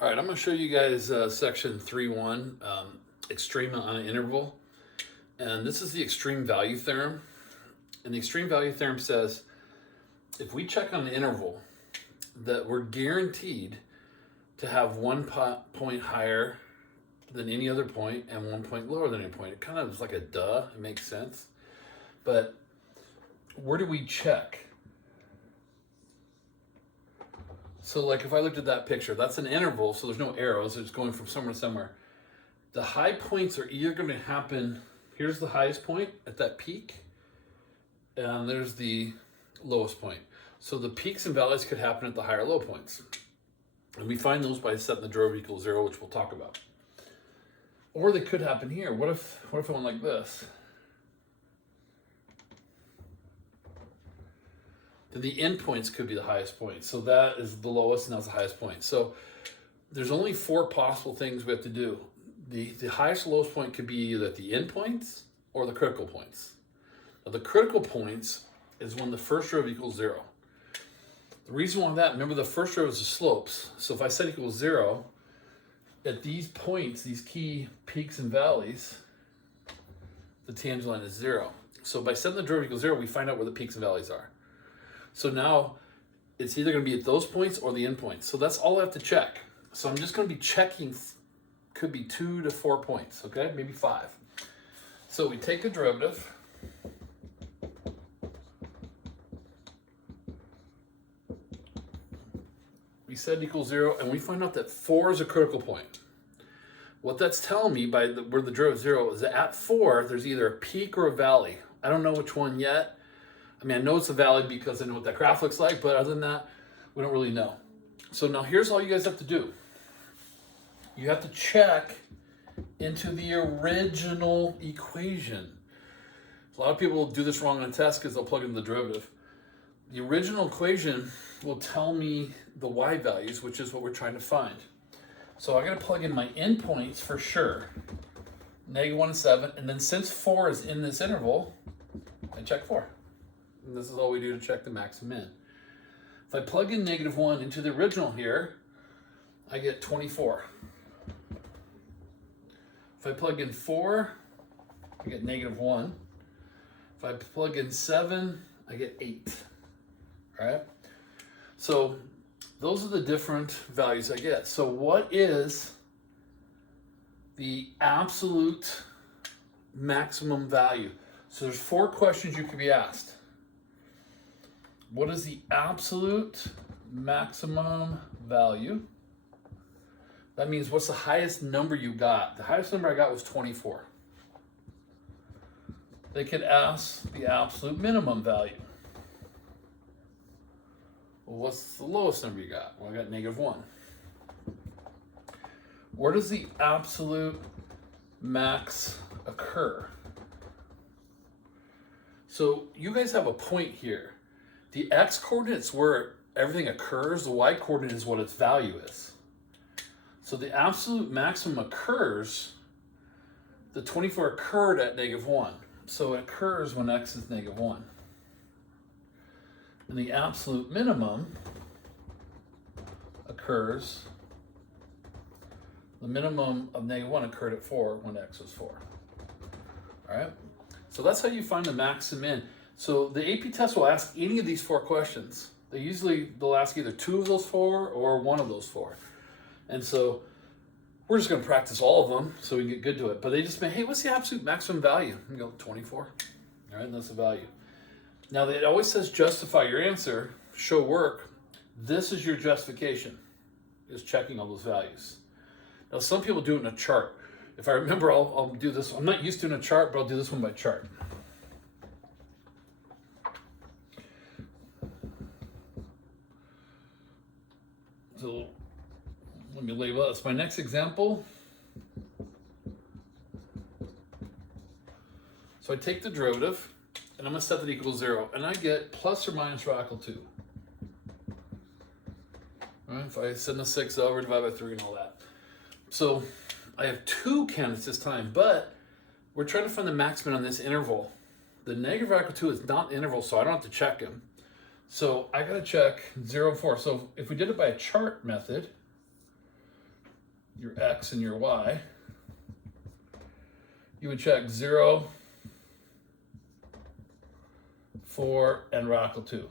All right, I'm going to show you guys section 3.1, extreme on an interval. And this is the extreme value theorem. And the extreme value theorem says if we check on an interval that we're guaranteed to have 1 point higher than any other point and 1 point lower than any point. It kind of is like a duh, it makes sense. But where do we check? So like if I looked at that picture, that's an interval, so there's no arrows, it's going from somewhere to somewhere. The high points are either going to happen, here's the highest point at that peak, and there's the lowest point. So the peaks and valleys could happen at the higher low points. And we find those by setting the derivative equals 0, which we'll talk about. Or they could happen here. What if it went like this? Then the endpoints could be the highest point. So that is the lowest and that's the highest point. So there's only 4 possible things we have to do. The highest or lowest point could be either at the endpoints or the critical points. Now the critical points is when the first derivative equals 0. The reason why that, remember the first derivative is the slopes. So if I set equals 0, at these points, these key peaks and valleys, the tangent line is 0. So by setting the derivative equals 0, we find out where the peaks and valleys are. So now it's either going to be at those points or the endpoints. So that's all I have to check. So I'm just going to be checking, could be 2 to 4 points, okay? Maybe 5. So we take a derivative. We set equals 0, and we find out that 4 is a critical point. What that's telling me by where the derivative is 0 is that at 4, there's either a peak or a valley. I don't know which one yet. I mean, I know it's a valley because I know what that graph looks like, but other than that, we don't really know. So now here's all you guys have to do. You have to check into the original equation. A lot of people will do this wrong on a test because they'll plug in the derivative. The original equation will tell me the y values, which is what we're trying to find. So I got to plug in my endpoints for sure, -1 and 7, and then since 4 is in this interval, I check 4. And this is all we do to check the max and min. If I plug in -1 into the original here, I get 24. If I plug in 4, I get -1. If I plug in 7, I get 8. All right? So those are the different values I get. So what is the absolute maximum value? So there's 4 questions you could be asked. What is the absolute maximum value? That means what's the highest number you got? The highest number I got was 24. They could ask the absolute minimum value. Well, what's the lowest number you got? Well, I got -1. Where does the absolute max occur? So you guys have a point here. The x-coordinate's where everything occurs. The y-coordinate is what its value is. So the absolute maximum occurs, the 24 occurred at -1. So it occurs when x is -1. And the absolute minimum occurs, the minimum of -1 occurred at 4 when x was 4. All right? So that's how you find the max and min. So the AP test will ask any of these 4 questions. They'll ask either 2 of those 4 or 1 of those 4. And so we're just going to practice all of them so we can get good to it. But they just say, hey, what's the absolute maximum value? And you go, 24. All right, and that's the value. Now, it always says justify your answer, show work. This is your justification, is checking all those values. Now, some people do it in a chart. If I remember, I'll do this. I'm not used to in a chart, but I'll do this one by chart. So let me label that. It's my next example. So I take the derivative, and I'm going to set that equals 0, and I get plus or minus or equal to. All right, if I send the 6 over, divide by 3 and all that. So I have 2 candidates this time, but we're trying to find the maximum on this interval. The negative or equal to is not the interval, so I don't have to check them. So I got to check 0 and 4. So if we did it by a chart method, your X and your Y, you would check 0, 4, and radical 2.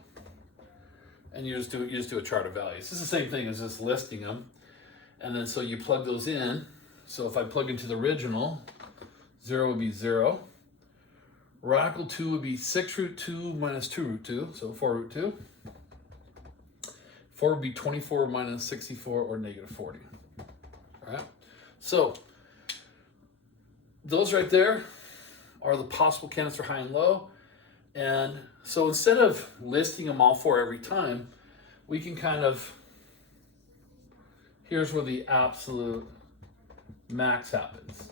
And you just do a chart of values. This is the same thing as just listing them. And then so you plug those in. So if I plug into the original, 0 would be 0. Radical 2 would be 6 root 2 minus 2 root 2, so 4 root 2. 4 would be 24 minus 64, or negative 40. All right, so those right there are the possible candidates for high and low. And so instead of listing them all for every time, we can kind of, here's where the absolute max happens.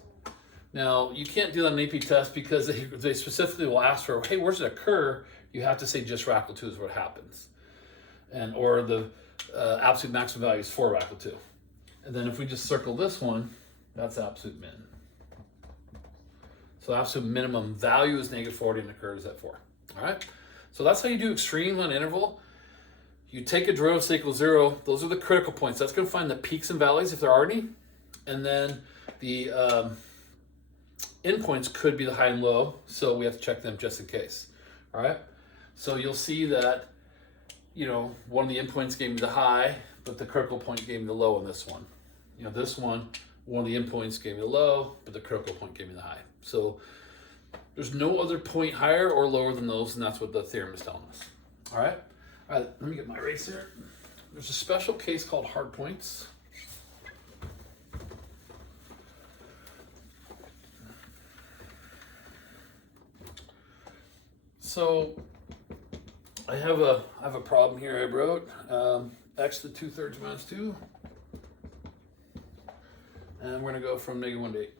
Now, you can't do that on an AP test because they specifically will ask for, hey, where's it occur? You have to say just radical 2 is what happens. And or the absolute maximum value is 4 radical 2. And then if we just circle this one, that's absolute min. So absolute minimum value is negative 40 and occurs at 4. All right, so that's how you do extreme on interval. You take a derivative equals 0. Those are the critical points. That's going to find the peaks and valleys if there are any. And then the endpoints could be the high and low, so we have to check them just in case. All right, so you'll see that, you know, one of the endpoints gave me the high, but the critical point gave me the low on this one. You know, this one of the endpoints gave me the low, but the critical point gave me the high. So there's no other point higher or lower than those, and that's what the theorem is telling us. All right, let me get my eraser. There's a special case called hard points. So I have a problem here I wrote. X to the 2/3 minus 2. And we're going to go from -1 to 8.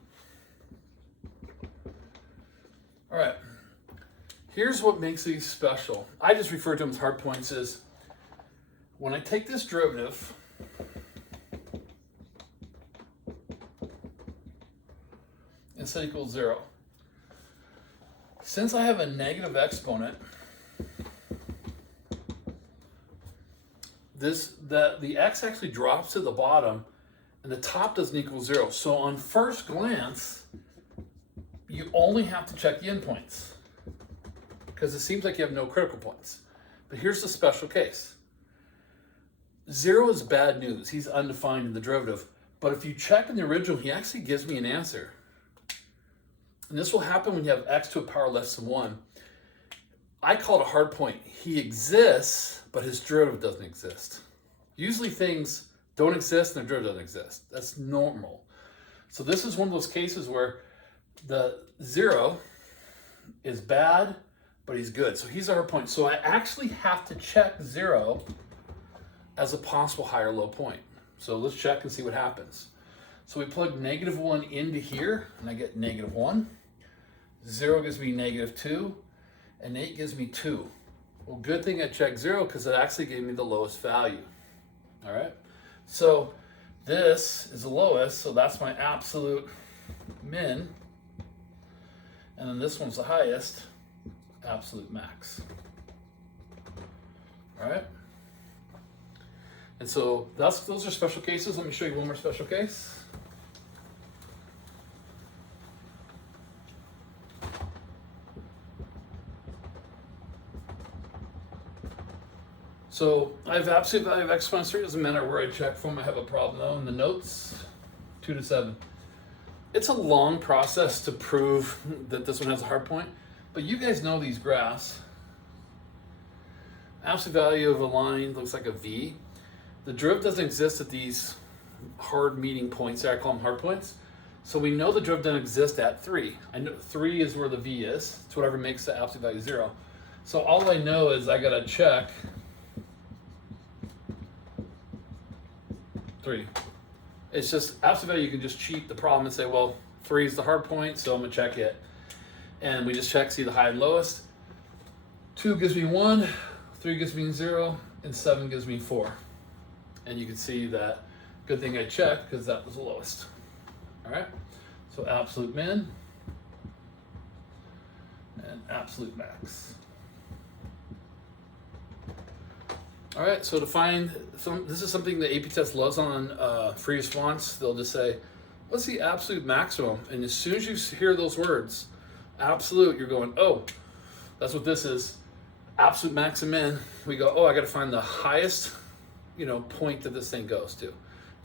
All right, here's what makes these special. I just refer to them as hard points. Is when I take this derivative, and set equals 0. Since I have a negative exponent, the x actually drops to the bottom, and the top doesn't equal 0. So on first glance, you only have to check the endpoints because it seems like you have no critical points. But here's the special case. 0 is bad news. He's undefined in the derivative. But if you check in the original, he actually gives me an answer. And this will happen when you have x to a power less than 1. I call it a hard point. He exists, but his derivative doesn't exist. Usually things don't exist and their derivative doesn't exist. That's normal. So this is one of those cases where the 0 is bad, but he's good. So he's a hard point. So I actually have to check 0 as a possible high or low point. So let's check and see what happens. So we plug -1 into here, and I get -1. 0 gives me -2, and 8 gives me 2. Well, good thing I checked 0 because it actually gave me the lowest value. All right, so this is the lowest, so that's my absolute min. And then this one's the highest, absolute max. All right. And so those are special cases. Let me show you one more special case. So I have absolute value of x minus 3. Doesn't matter where I check from. I have a problem though in the notes. 2 to 7. It's a long process to prove that this one has a hard point, but you guys know these graphs. Absolute value of a line looks like a V. The derivative doesn't exist at these hard meeting points there. I call them hard points. So we know the derivative doesn't exist at 3. I know 3 is where the V is. It's whatever makes the absolute value 0. So all I know is I gotta check 3. It's just absolute value. You can just cheat the problem and say, well, 3 is the hard point, so I'm gonna check it. And we just check, see the high and lowest. 2 gives me 1, 3 gives me 0, and 7 gives me 4. And you can see that, good thing I checked because that was the lowest. All right, so absolute min and absolute max. All right, so to find this is something the AP test loves on free response. They'll just say, what's the absolute maximum? And as soon as you hear those words, absolute, you're going, oh, that's what this is. Absolute maximum. We go, oh, I got to find the highest, point that this thing goes to. If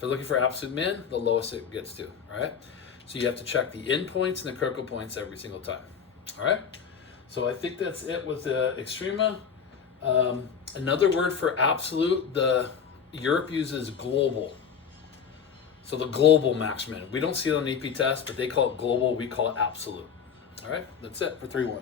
you're looking for absolute min, the lowest it gets to. All right. So you have to check the end points and the critical points every single time. All right. So I think that's it with the extrema. Another word for absolute, Europe uses global. So the global maximum. We don't see it on the AP test, but they call it global. We call it absolute. All right, that's it for 3-1.